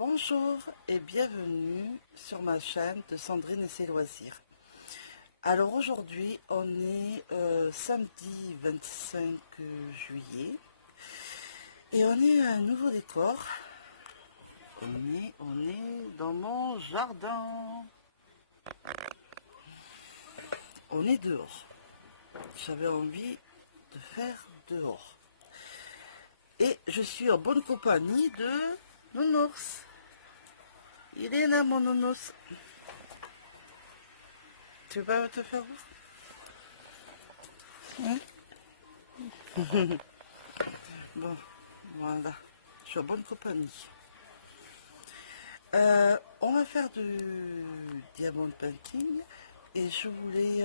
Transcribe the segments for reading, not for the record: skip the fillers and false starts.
Bonjour et bienvenue sur ma chaîne de Sandrine et ses loisirs. Alors aujourd'hui on est samedi 25 juillet et on est à un nouveau décor. On est dans mon jardin. On est dehors. J'avais envie de faire dehors. Et je suis en bonne compagnie de Nounours. Il est là mon Nounours. Tu vas te faire voir? Bon, voilà. Je suis en bonne compagnie. On va faire du diamond painting et je voulais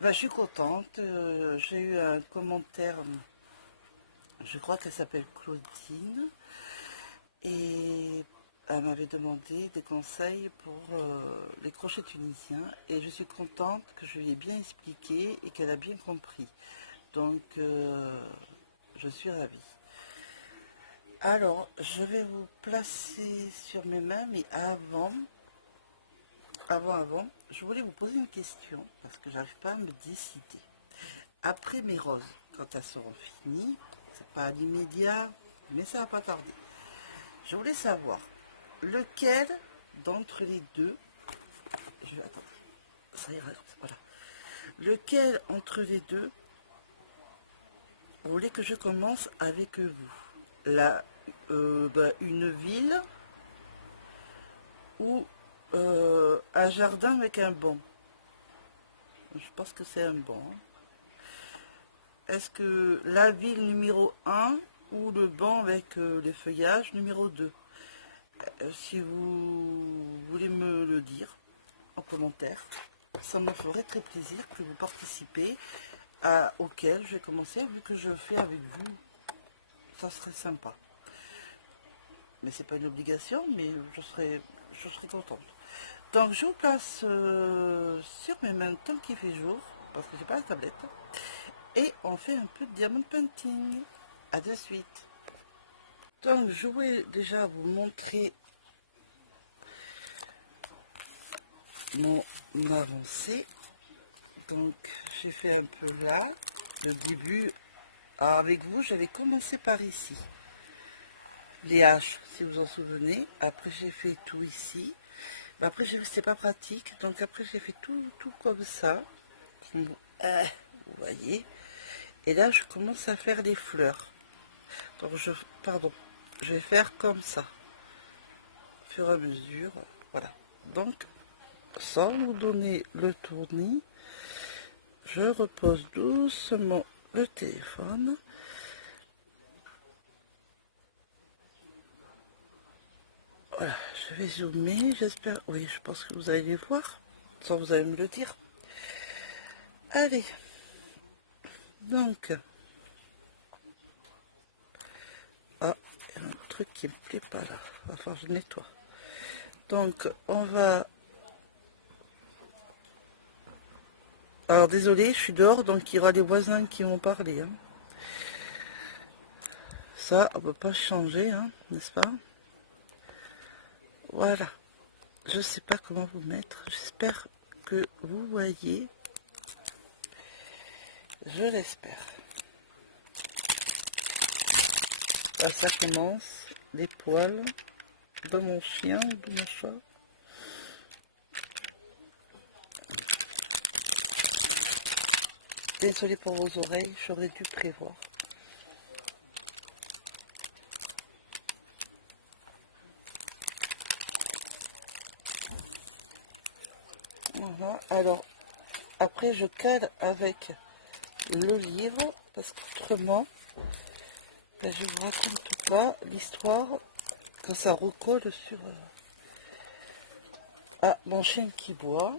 je suis contente. J'ai eu un commentaire, je crois qu'elle s'appelle Claudine, et elle m'avait demandé des conseils pour les crochets tunisiens et je suis contente que je lui ai bien expliqué et qu'elle a bien compris. Donc je suis ravie. Alors, je vais vous placer sur mes mains, mais avant, je voulais vous poser une question, parce que j'arrive pas à me décider. Après mes roses, quand elles seront finies, c'est pas à l'immédiat, mais ça va pas tarder. Je voulais savoir, lequel d'entre les deux, attends, ça ira, voilà. Lequel entre les deux, vous voulez que je commence avec vous? Une ville ou un jardin avec un banc? Je pense que c'est un banc. Est-ce que la ville numéro 1 ou le banc avec les feuillages numéro 2? Si vous voulez me le dire en commentaire, ça me ferait très plaisir que vous participez auquel je vais commencer, vu que je fais avec vous. Ça serait sympa. Mais c'est pas une obligation, mais je serais contente. Donc je vous place sur mes mains tant qu'il fait jour, parce que j'ai pas la tablette, et on fait un peu de diamond painting. À de suite. Donc je voulais déjà vous montrer mon avancée. Donc j'ai fait un peu là, le début. Alors, avec vous, j'avais commencé par ici. Les haches, si vous en souvenez. Après j'ai fait tout ici. Mais après j'ai vu que c'était pas pratique. Donc après j'ai fait tout comme ça. Vous voyez. Et là je commence à faire les fleurs. Donc je vais faire comme ça. Au fur et à mesure. Voilà. Donc sans vous donner le tournis, je repose doucement le téléphone. Voilà, je vais zoomer, j'espère, oui, je pense que vous allez les voir, sans vous allez me le dire. Allez, donc, il y a un truc qui me plaît pas là, il va falloir que je nettoie. Donc, on va... Alors, désolé, je suis dehors, donc il y aura les voisins qui vont parler. Hein. Ça, on ne peut pas changer, hein, n'est-ce pas? Voilà. Je ne sais pas comment vous mettre. J'espère que vous voyez. Je l'espère. Là, ça commence. Les poils de mon chien ou de mon chat. Désolée pour vos oreilles, j'aurais dû prévoir. Voilà. Alors, après je cale avec le livre, parce qu'autrement, ben, je vous raconte pas l'histoire quand ça recolle sur... Ah, mon chien qui boit.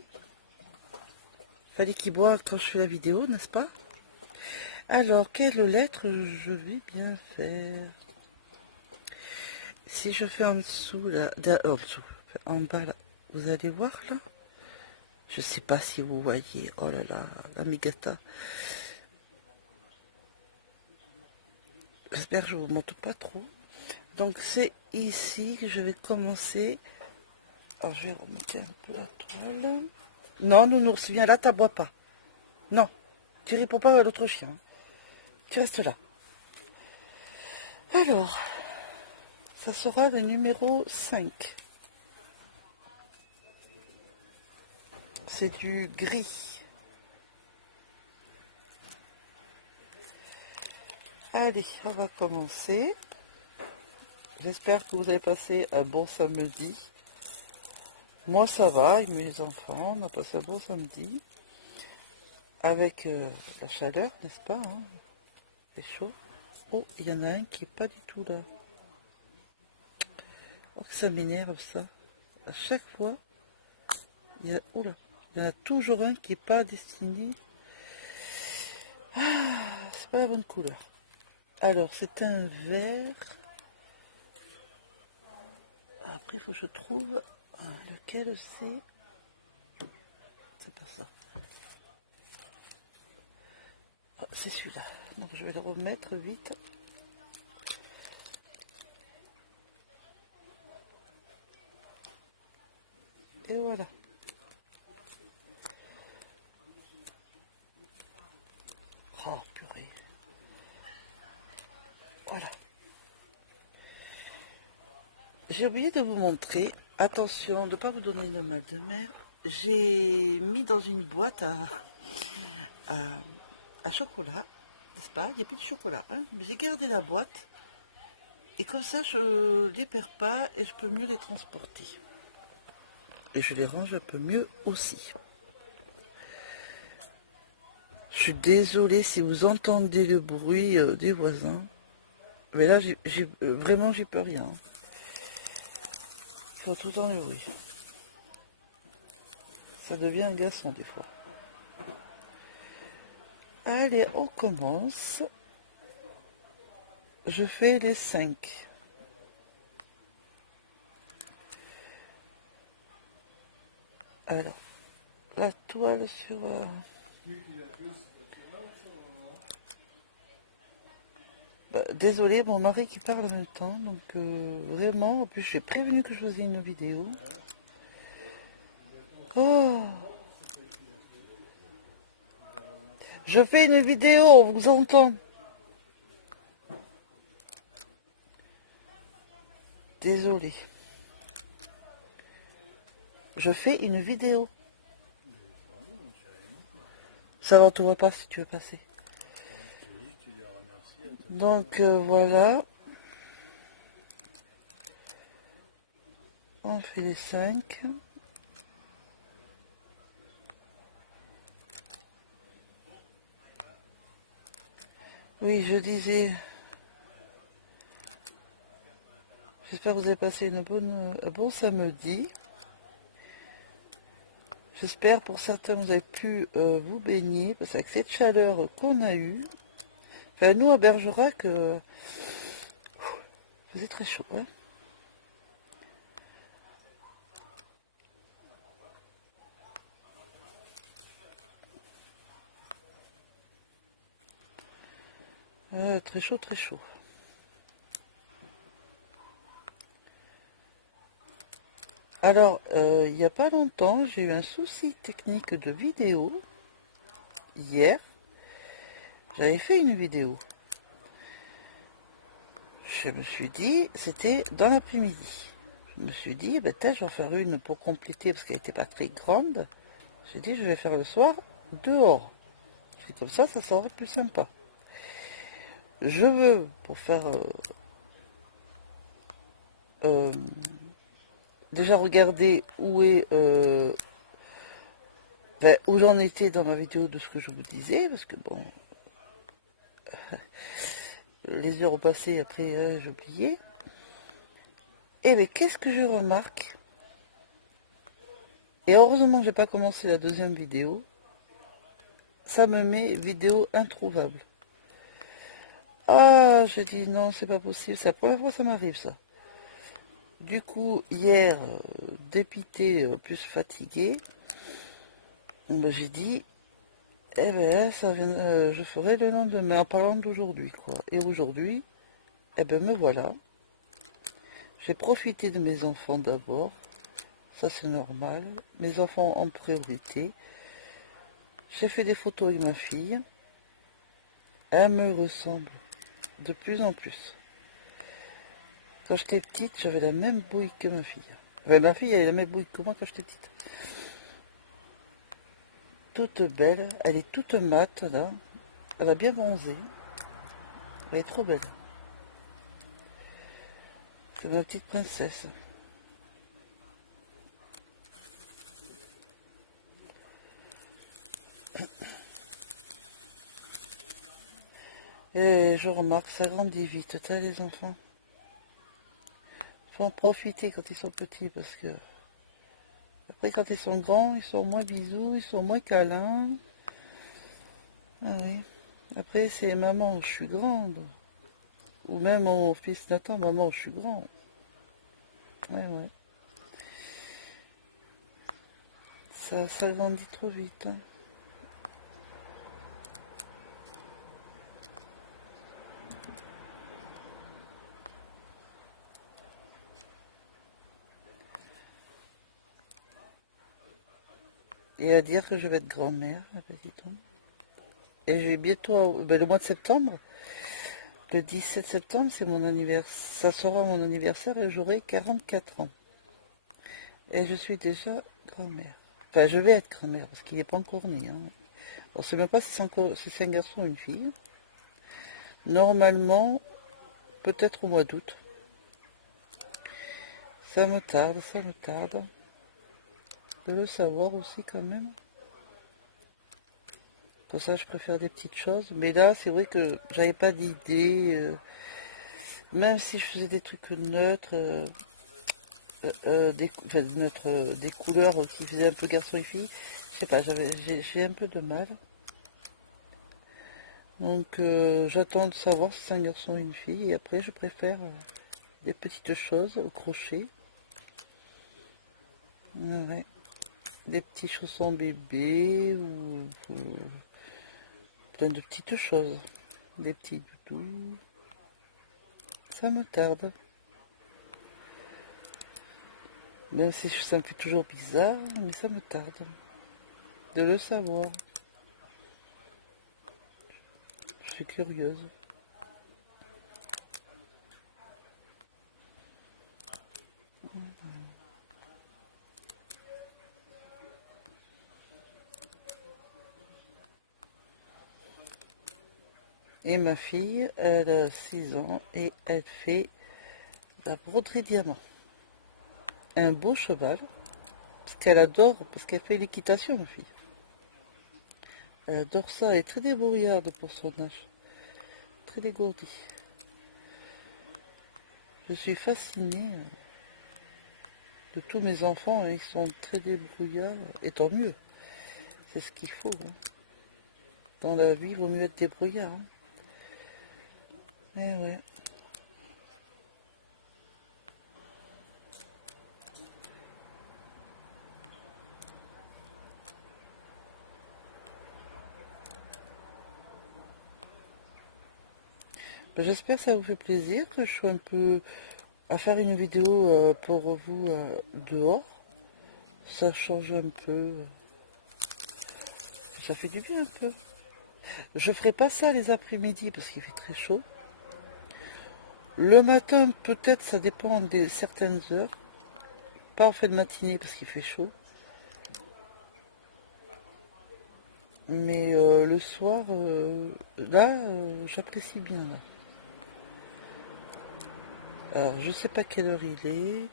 Fallait qu'il boive quand je fais la vidéo, n'est-ce pas? Alors, quelle lettre je vais bien faire? Si je fais en dessous, là, en bas, là, vous allez voir, là? Je sais pas si vous voyez. Oh là là, la migata. J'espère que je vous montre pas trop. Donc c'est ici que je vais commencer. Alors je vais remonter un peu la toile. Non, nounours, viens là, t'aboies pas. Non, tu réponds pas à l'autre chien. Tu restes là. Alors, ça sera le numéro 5. C'est du gris. Allez, on va commencer. J'espère que vous avez passé un bon samedi. Moi, ça va, et mes enfants, on a passé un bon samedi. Avec la chaleur, n'est-ce pas, hein? C'est chaud. Oh, il y en a un qui est pas du tout là. Oh, que ça m'énerve, ça. À chaque fois, il y a... Oula, il y en a toujours un qui est pas destiné. Ah, c'est pas la bonne couleur. Alors, c'est un vert. Après, il faut que je trouve lequel c'est. C'est pas ça. Oh, c'est celui-là. Donc, je vais le remettre vite. Et voilà. Oh, purée. Voilà. J'ai oublié de vous montrer. Attention de ne pas vous donner le mal de mer. J'ai mis dans une boîte à chocolat. N'est-ce pas? Il n'y a plus de chocolat. Hein, mais j'ai gardé la boîte. Et comme ça, je ne les perds pas et je peux mieux les transporter. Et je les range un peu mieux aussi. Je suis désolée si vous entendez le bruit des voisins. Mais là, vraiment, j'y peux rien. Ils font tout le temps le bruit. Ça devient agaçant des fois. Allez, on commence. Je fais les 5. Alors, la toile sur... désolé, mon mari qui parle en même temps, donc vraiment, en plus j'ai prévenu que je faisais une vidéo. Oh, je fais une vidéo, on vous entend. Désolé. Je fais une vidéo. Ça va, on te voit pas si tu veux passer. Donc voilà. On fait les 5. Oui, je disais... J'espère que vous avez passé un bon samedi. J'espère pour certains que vous avez pu vous baigner, parce qu'avec cette chaleur qu'on a eue, enfin nous à Bergerac, faisait très chaud. Hein, très chaud, très chaud. Alors, il n'y a pas longtemps, j'ai eu un souci technique de vidéo. Hier, j'avais fait une vidéo. Je me suis dit, c'était dans l'après-midi. Je me suis dit, ben, je vais en faire une pour compléter parce qu'elle n'était pas très grande. J'ai dit, je vais faire le soir dehors. C'est comme ça serait plus sympa. Je veux, pour faire... déjà regarder où est... où j'en étais dans ma vidéo de ce que je vous disais, parce que bon... les heures ont passé, après j'ai oublié. Et bien, qu'est-ce que je remarque? Et heureusement que j'ai pas commencé la deuxième vidéo. Ça me met vidéo introuvable. Ah, je dis non, c'est pas possible. C'est la première fois que ça m'arrive, ça. Du coup, hier, dépité, plus fatigué, ben, j'ai dit, eh ben, ça vient, je ferai le lendemain, en parlant d'aujourd'hui, quoi. Et aujourd'hui, Eh ben me voilà. J'ai profité de mes enfants d'abord. Ça c'est normal. Mes enfants en priorité. J'ai fait des photos avec ma fille. Elle me ressemble de plus en plus. Quand j'étais petite, j'avais la même bouille que ma fille. Enfin, ma fille avait la même bouille que moi quand j'étais petite. Toute belle. Elle est toute mate là. Elle a bien bronzé. Elle est trop belle. C'est ma petite princesse. Et je remarque, ça grandit vite, t'as les enfants. Faut en profiter quand ils sont petits parce que après quand ils sont grands, ils sont moins bisous, ils sont moins câlins. Ah oui. Après c'est maman, je suis grande. Ou même mon fils Nathan, maman, je suis grand. Ouais, ouais. Ça grandit trop vite, hein. Et à dire que je vais être grand-mère, ah ben, dis donc. Et j'ai bientôt, ben, le mois de septembre, le 17 septembre, c'est mon anniversaire. Ça sera mon anniversaire et j'aurai 44 ans. Et je suis déjà grand-mère. Enfin, je vais être grand-mère parce qu'il n'est pas encore né, hein. On ne sait même pas si c'est un garçon ou une fille. Normalement, peut-être au mois d'août. Ça me tarde de le savoir aussi quand même. Pour ça, je préfère des petites choses. Mais là, c'est vrai que j'avais pas d'idée. Même si je faisais des trucs neutres, enfin, neutres, des couleurs qui faisaient un peu garçon et fille, je sais pas, j'ai un peu de mal. Donc, j'attends de savoir si c'est un garçon ou une fille. Et après, je préfère des petites choses au crochet. Ouais. Des petits chaussons bébés ou plein de petites choses. Des petits doudous. Ça me tarde. Même si ça me fait toujours bizarre, mais ça me tarde de le savoir. Je suis curieuse. Et ma fille, elle a 6 ans et elle fait la broderie diamant. Un beau cheval, parce qu'elle adore, parce qu'elle fait l'équitation, ma fille. Elle adore ça, elle est très débrouillarde pour son âge, très dégourdie. Je suis fascinée de tous mes enfants, hein, ils sont très débrouillards, et tant mieux, c'est ce qu'il faut, hein. Dans la vie, il vaut mieux être débrouillard, hein. Eh ouais. Ben, j'espère que ça vous fait plaisir, que je sois un peu à faire une vidéo pour vous dehors. Ça change un peu, ça fait du bien un peu. Je ferai pas ça les après-midi parce qu'il fait très chaud. Le matin, peut-être, ça dépend de certaines heures. Pas en fin de matinée parce qu'il fait chaud. Mais le soir, là, j'apprécie bien. Là. Alors, je sais pas quelle heure il est.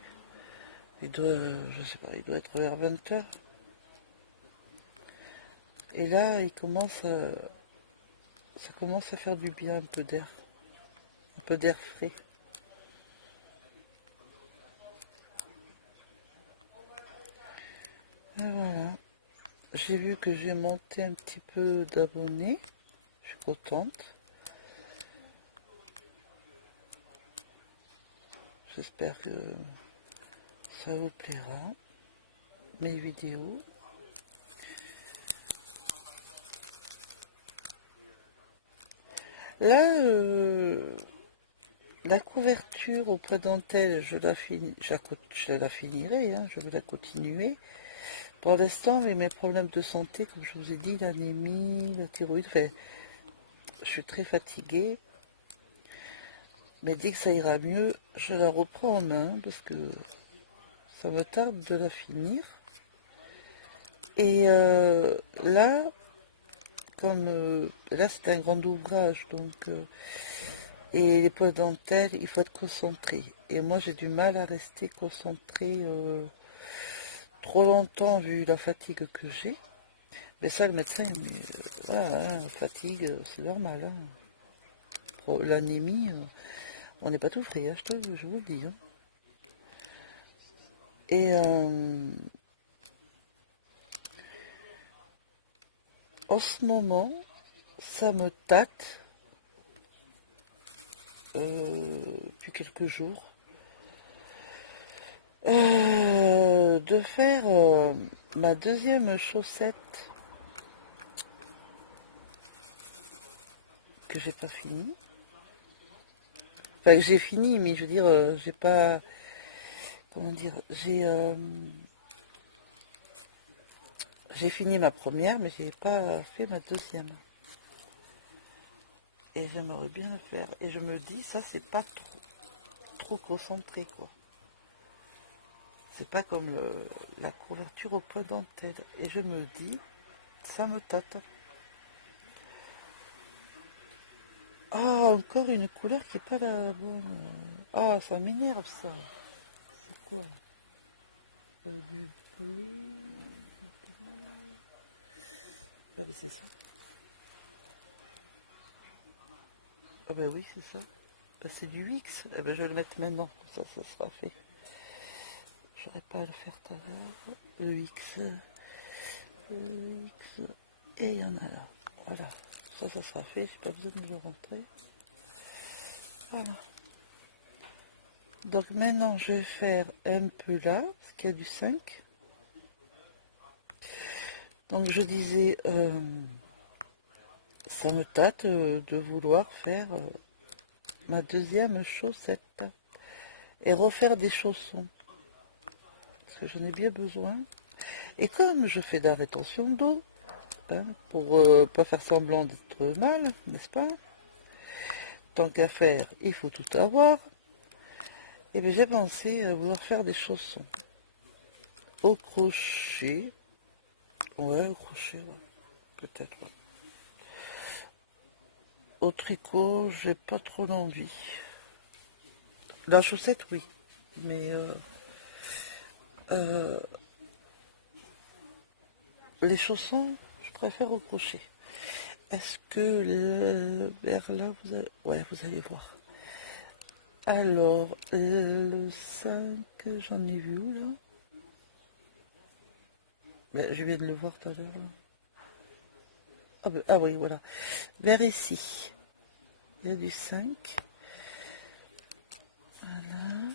Il doit, je sais pas, il doit être vers 20 heures. Et là, ça commence à faire du bien, un peu d'air frais. Et voilà. J'ai vu que j'ai monté un petit peu d'abonnés. Je suis contente. J'espère que ça vous plaira. Mes vidéos. Là, La couverture au prêt dentelle, je la finirai, hein, je vais la continuer. Pour l'instant, avec mes problèmes de santé, comme je vous ai dit, l'anémie, la thyroïde, enfin, je suis très fatiguée. Mais dès que ça ira mieux, je la reprends en main parce que ça me tarde de la finir. Et là, comme là c'est un grand ouvrage, donc et les points dentelles, il faut être concentré. Et moi j'ai du mal à rester concentré trop longtemps vu la fatigue que j'ai. Mais ça, le médecin, mais, voilà, hein, fatigue, c'est normal. Hein. L'anémie, on n'est pas tout frais, hein, je vous le dis. Hein. Et en ce moment, ça me tâte depuis quelques jours de faire ma deuxième chaussette que j'ai pas fini. Enfin, que j'ai fini, mais je veux dire, j'ai pas. Comment dire, j'ai fini ma première, mais j'ai pas fait ma deuxième. Et j'aimerais bien le faire. Et je me dis, ça, c'est pas trop concentré, quoi. C'est pas comme la couverture au point dentelle. Et je me dis, ça me tâte. Ah, encore une couleur qui n'est pas la bonne. Ah, ça m'énerve, ça. C'est quoi? Ah, mais c'est ça. Ah, ben oui, c'est ça. Ben, c'est du X. Eh ben, je vais le mettre maintenant. Ça sera fait. J'aurais pas à le faire tout à l'heure. Le X. Le X. Et il y en a là. Voilà. Ça sera fait. J'ai pas besoin de le rentrer. Voilà. Donc maintenant, je vais faire un peu là, parce qu'il y a du 5. Donc je disais, ça me tâte de vouloir faire ma deuxième chaussette et refaire des chaussons, parce que j'en ai bien besoin. Et comme je fais de la rétention d'eau, hein, pour pas faire semblant d'être mal, n'est-ce pas? Tant qu'à faire, il faut tout avoir. Et bien j'ai pensé à vouloir faire des chaussons au crochet. Ouais, au crochet, ouais. Peut-être. Ouais. Au tricot, j'ai pas trop d'envie. La chaussette, oui. Mais euh, les chaussons, je préfère au crochet. Est-ce que vers là, vous allez... Ouais, vous allez voir. Alors, le 5, j'en ai vu où, là? Ben, je viens de le voir tout à l'heure. Ah, ben, ah oui, voilà. Vers ici, il y a du 5. Voilà.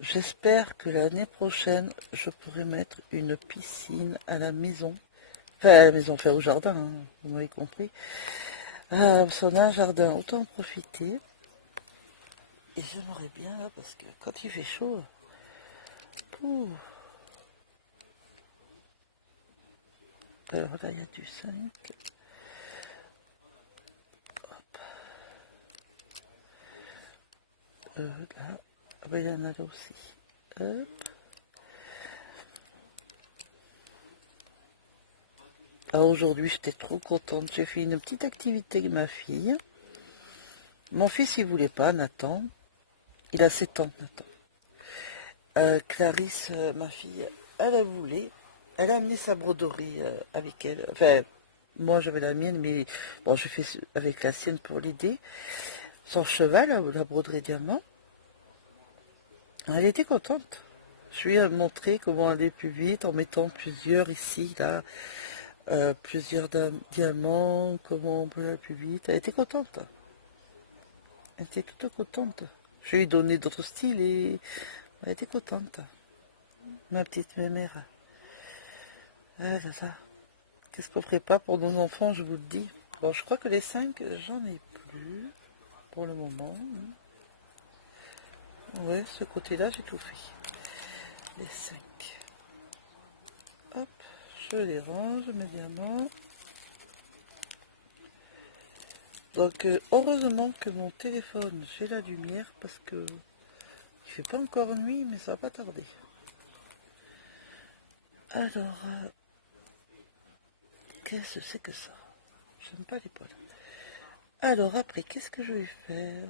J'espère que l'année prochaine, je pourrai mettre une piscine à la maison. Enfin, à la maison, enfin au jardin, hein, vous m'avez compris. Parce qu'on a un jardin, autant en profiter. Et j'aimerais bien là, parce que quand il fait chaud, pouf. Alors là, il y a du 5. Hop. Là. Ah ben, il y en a là aussi. Hop. Alors aujourd'hui, j'étais trop contente. J'ai fait une petite activité avec ma fille. Mon fils, il voulait pas, Nathan. Il a 7 ans, Nathan. Clarisse, ma fille, elle a voulu. Elle a amené sa broderie avec elle. Enfin, moi j'avais la mienne, mais bon, je fais avec la sienne pour l'aider. Son cheval, la broderie diamant. Elle était contente. Je lui ai montré comment aller plus vite en mettant plusieurs ici, là, plusieurs diamants, comment on peut aller plus vite. Elle était contente. Elle était toute contente. Je lui ai donné d'autres styles et elle était contente. Ma petite mère. Ah là là. Qu'est-ce qu'on ferait pas pour nos enfants, je vous le dis. Bon, je crois que les 5, j'en ai plus pour le moment. Ouais, ce côté-là, j'ai tout fait. Les 5. Hop, je les range médiamment. Donc, heureusement que mon téléphone, j'ai la lumière parce que il fait pas encore nuit, mais ça va pas tarder. Alors, qu'est-ce que c'est que ça? J'aime pas les poils. Alors, après, qu'est-ce que je vais faire?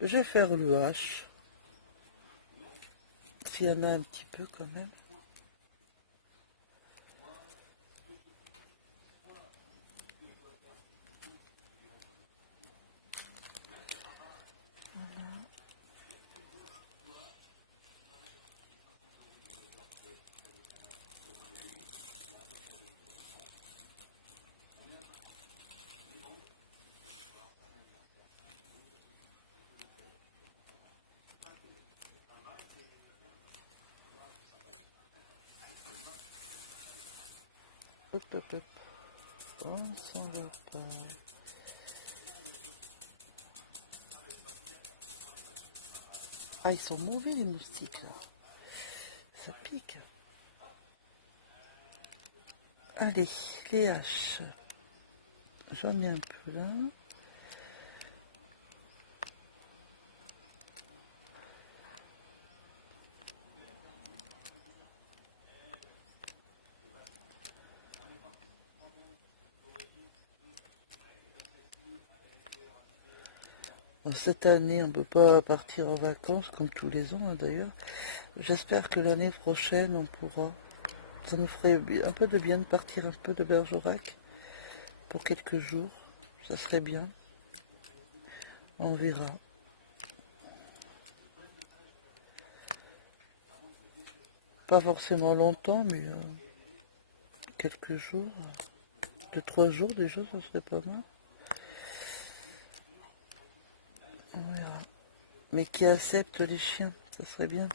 Je vais faire le H. S'il y en a un petit peu quand même. Hop, hop, hop. On s'en va pas. Ah, ils sont mauvais les moustiques là. Ça pique. Allez, les haches. J'en ai un peu là. Bon, cette année, on ne peut pas partir en vacances comme tous les ans d'ailleurs. J'espère que l'année prochaine, on pourra. Ça nous ferait un peu de bien de partir un peu de Bergerac pour quelques jours. Ça serait bien. On verra. Pas forcément longtemps, mais quelques jours. 2-3 jours déjà, ça serait pas mal. On verra. Mais qui accepte les chiens, ça serait bien.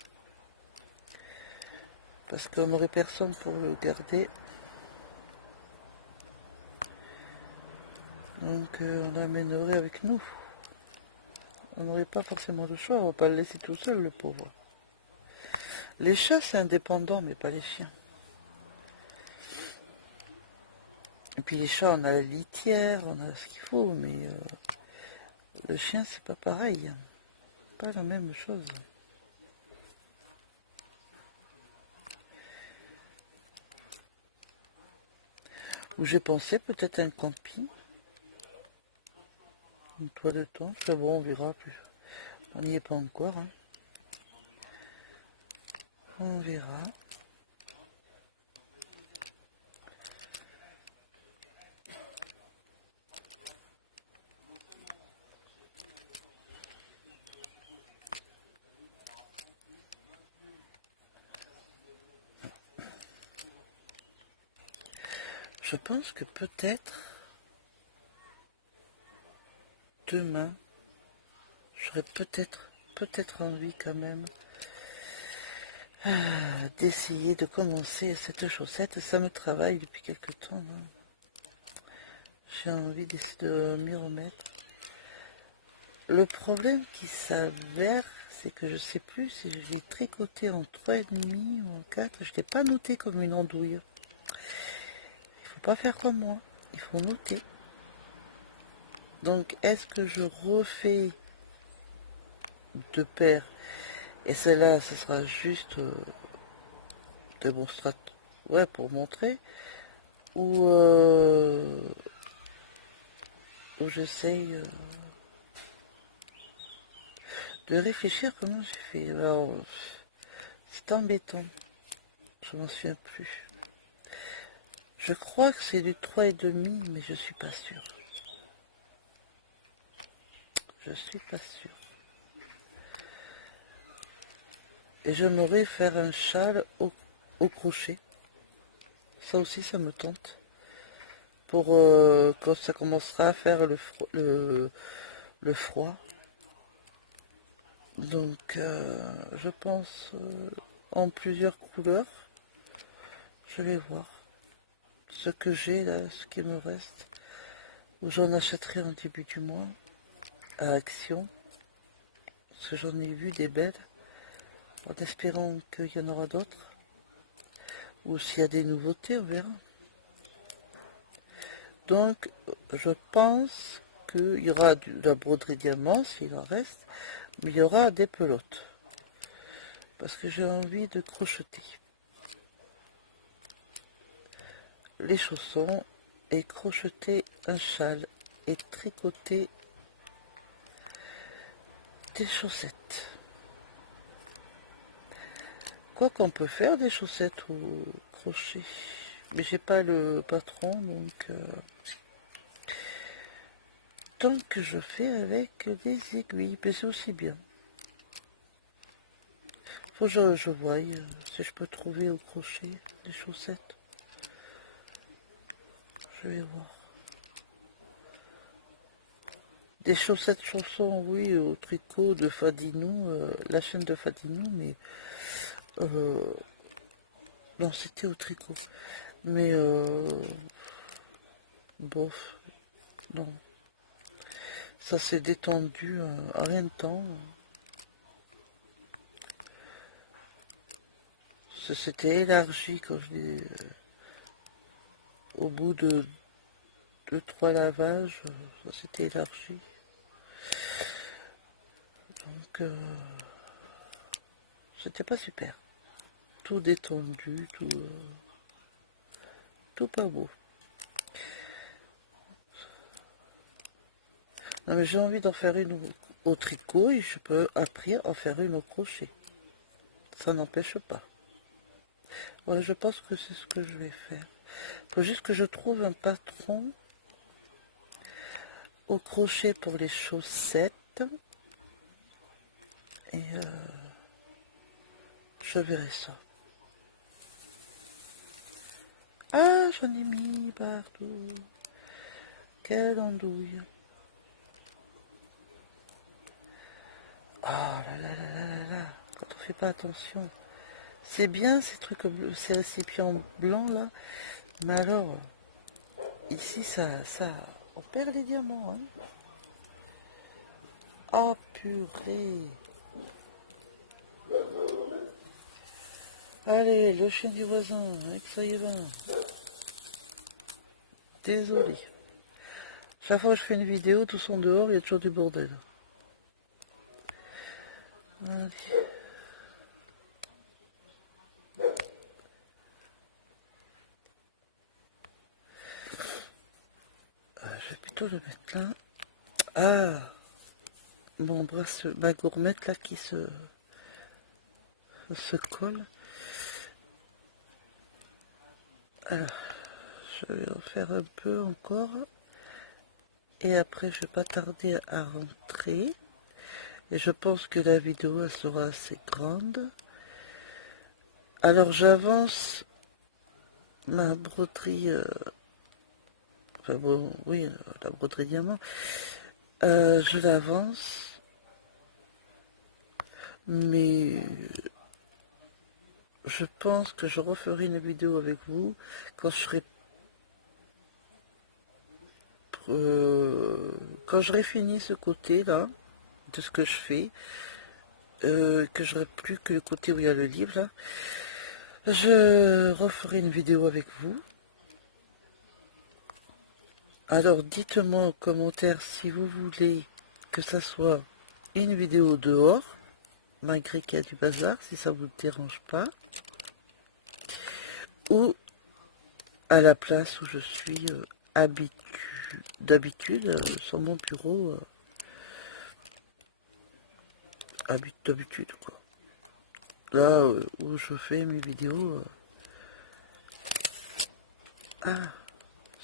Parce qu'on n'aurait personne pour le garder. Donc on l'amènerait avec nous. On n'aurait pas forcément le choix, on va pas le laisser tout seul, le pauvre. Les chats, c'est indépendant, mais pas les chiens. Et puis les chats, on a la litière, on a ce qu'il faut, mais le chien, c'est pas pareil. Pas la même chose. Ou j'ai pensé peut-être un camping. Une toile de tente, c'est bon, on verra plus. On n'y est pas encore. Hein. On verra. Je pense que peut-être demain, j'aurais peut-être envie quand même d'essayer de commencer cette chaussette. Ça me travaille depuis quelque temps. Hein. J'ai envie d'essayer de m'y remettre. Le problème qui s'avère, c'est que je sais plus si je l'ai tricoté en 3,5 ou en 4. Je ne l'ai pas noté comme une andouille. Il faut pas faire comme moi. Il faut noter. Donc, est-ce que je refais deux paires et celle-là, ce sera juste démonstrateur, ouais, pour montrer, ou j'essaye de réfléchir comment j'ai fait. Alors, c'est embêtant. Je m'en souviens plus. Je crois que c'est du 3,5, mais je suis pas sûre. Je suis pas sûre. Et j'aimerais faire un châle au crochet. Ça aussi, ça me tente. Pour quand ça commencera à faire le froid. Donc je pense en plusieurs couleurs. Je vais voir ce que j'ai là, ce qui me reste. Ou j'en achèterai en début du mois à Action. Parce que j'en ai vu des belles. En espérant qu'il y en aura d'autres. Ou s'il y a des nouveautés, on verra. Donc je pense qu'il y aura de la broderie diamant s'il en reste. Mais il y aura des pelotes. Parce que j'ai envie de crocheter les chaussons et crocheter un châle et tricoter des chaussettes. Quoi qu'on peut faire des chaussettes au crochet. Mais j'ai pas le patron, donc je fais avec des aiguilles. Mais c'est aussi bien. Faut que je voie si je peux trouver au crochet des chaussettes. Je vais voir. Des chaussettes chaussons, oui, au tricot de Fadinou, la chaîne de Fadinou, mais non, c'était au tricot. Mais bof, non. Ça s'est détendu à rien de temps. Ça s'était élargi quand je l'ai... au bout de 2-3 lavages, ça s'était élargi. Donc, c'était pas super. Tout détendu, tout pas beau. Non mais j'ai envie d'en faire une au tricot et je peux après en faire une au crochet. Ça n'empêche pas. Voilà, je pense que c'est ce que je vais faire. Il faut juste que je trouve un patron au crochet pour les chaussettes. Et je verrai ça. Ah, j'en ai mis partout. Quelle andouille. Ah là là là là là là. Quand on fait pas attention. C'est bien ces trucs bleus, ces récipients blancs là. Mais alors, ici on perd les diamants. Hein. Oh purée. Allez, le chien du voisin, avec ça y va. Désolé. Chaque fois que je fais une vidéo, tous sont dehors, il y a toujours du bordel. Allez. Je vais plutôt le mettre là. Ah, ma gourmette là qui se colle. Alors, je vais en faire un peu encore. Et après, je vais pas tarder à rentrer. Et je pense que la vidéo, elle sera assez grande. Alors, j'avance ma broderie... enfin bon, oui, la broderie diamant. Je l'avance. Mais... je pense que je referai une vidéo avec vous quand je serai... quand j'aurai fini ce côté-là, de ce que je fais, que j'aurai plus que le côté où il y a le livre, là, je referai une vidéo avec vous. Alors dites-moi en commentaire si vous voulez que ça soit une vidéo dehors, malgré qu'il y a du bazar, si ça vous dérange pas, ou à la place où je suis d'habitude sur mon bureau, d'habitude quoi. Là où je fais mes vidéos,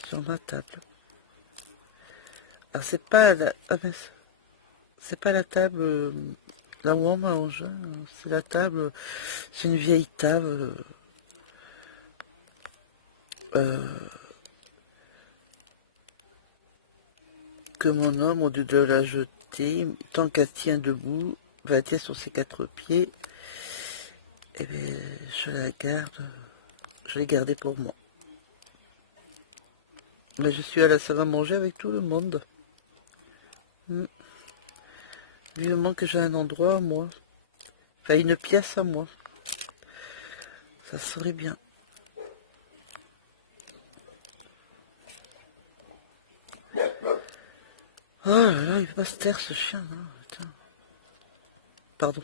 sur ma table. Ah, c'est pas la, c'est pas la table là où on mange, hein. C'est la table, c'est une vieille table que mon homme, au lieu de la jeter, tant qu'elle tient debout, elle tient sur ses 4 pieds. Et bien, je la garde. Je l'ai gardée pour moi. Mais je suis à la salle à manger avec tout le monde. Vivement que j'ai un endroit à moi. Enfin, une pièce à moi. Ça serait bien. Oh là là, il peut pas se taire ce chien. Hein. Putain. Pardon.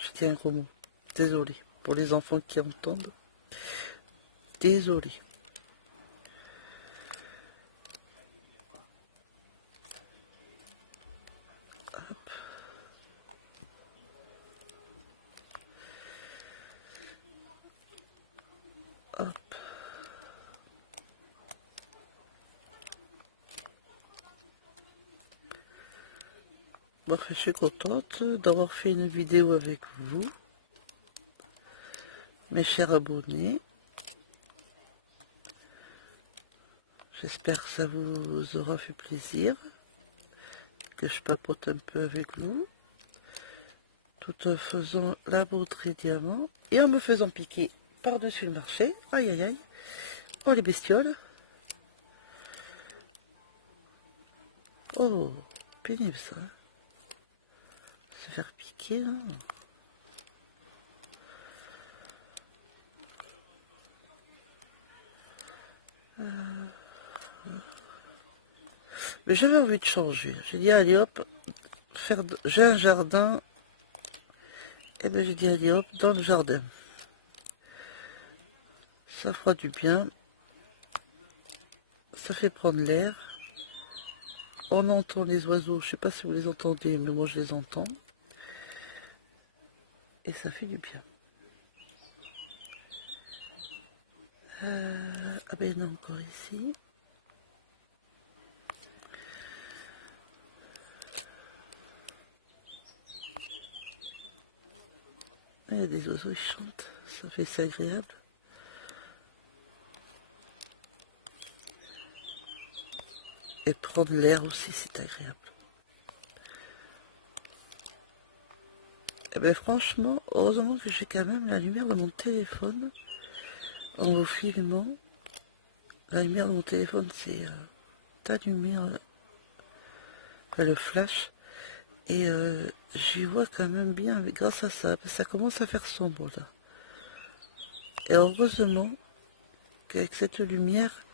Je tiens un gros mot. Désolé. Pour les enfants qui entendent. Désolé. Hop. Hop. Bon, je suis contente d'avoir fait une vidéo avec vous, mes chers abonnés. J'espère que ça vous aura fait plaisir, que je papote un peu avec vous, tout en faisant la bouteille diamant et en me faisant piquer par-dessus le marché. Aïe aïe aïe. Oh les bestioles. Oh, pénible ça. Se faire piquer, hein. Mais j'avais envie de changer. J'ai dit allez hop, j'ai un jardin. Et bien j'ai dit allez hop, dans le jardin. Ça fera du bien. Ça fait prendre l'air. On entend les oiseaux. Je sais pas si vous les entendez, mais moi je les entends. Et ça fait du bien. Ah ben non, encore ici. Il y a des oiseaux qui chantent. Ça fait ça agréable. Et prendre l'air aussi, c'est agréable. Et ben franchement, heureusement que j'ai quand même la lumière de mon téléphone en vous filmant. La lumière de mon téléphone, c'est ta lumière, enfin, le flash. Et j'y vois quand même bien grâce à ça, parce que ça commence à faire sombre là. Et heureusement qu'avec cette lumière,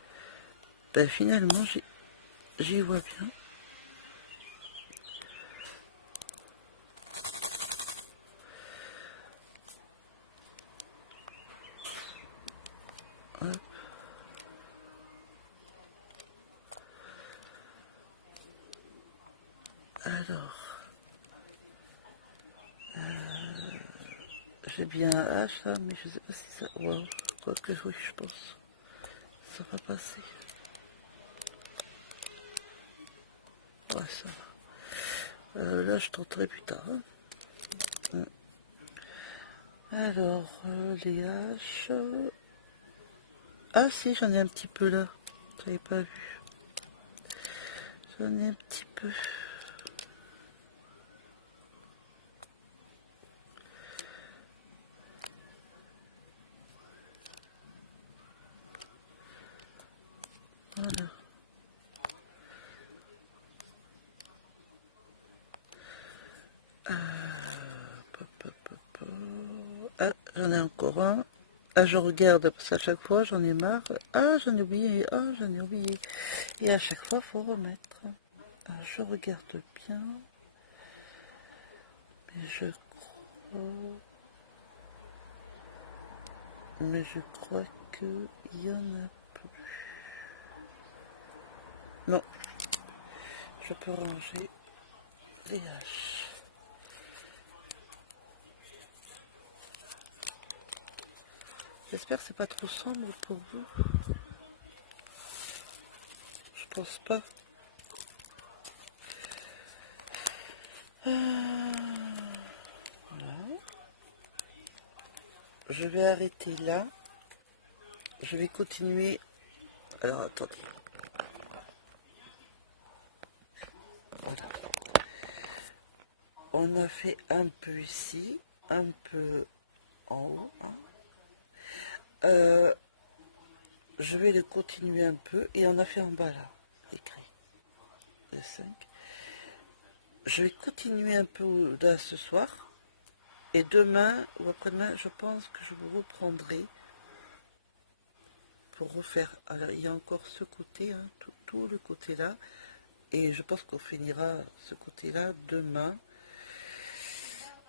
ben, finalement j'y vois bien. Hop. Alors, j'ai bien un H là, mais je sais pas si ça... Wow, quoique oui, je pense. Ça va passer. Ouais, ça va. Là, je tenterai plus tard. Hein. Alors, les haches... Ah si, j'en ai un petit peu là. J'avais pas vu. J'en ai un petit peu. Voilà. Ah, j'en ai encore un. Ah, je regarde parce qu'à chaque fois j'en ai marre. Ah, j'en ai oublié. Ah, j'en ai oublié. Et à chaque fois, faut remettre. Ah, je regarde bien. Mais je crois. Mais je crois qu'il y en a plus. Non. Je peux ranger les haches. J'espère que c'est pas trop sombre pour vous. Je pense pas. Voilà. Je vais arrêter là. Je vais continuer. Alors attendez. Voilà. on a fait un peu ici, un peu en haut. Hein. Je vais le continuer un peu et on a fait en bas là, écrit le 5. Je vais continuer un peu là ce soir et demain ou après-demain, je pense que je vous reprendrai pour refaire. Alors il y a encore ce côté, hein, tout le côté là, et je pense qu'on finira ce côté là demain.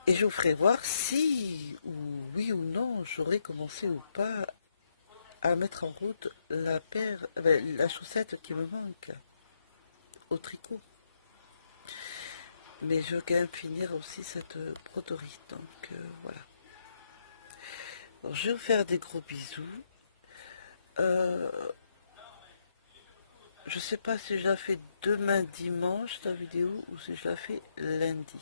Et je vous ferai voir si, ou oui ou non, j'aurai commencé ou pas à mettre en route la paire, la chaussette qui me manque au tricot. Mais je veux quand même finir aussi cette broderie. Donc voilà. Bon, je vais vous faire des gros bisous. Je sais pas si je la fais demain dimanche la vidéo ou si je la fais lundi.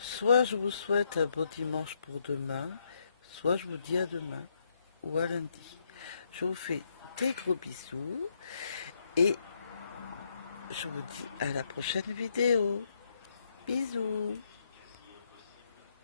Soit je vous souhaite un bon dimanche pour demain, soit je vous dis à demain ou à lundi. Je vous fais des gros bisous et je vous dis à la prochaine vidéo. Bisous.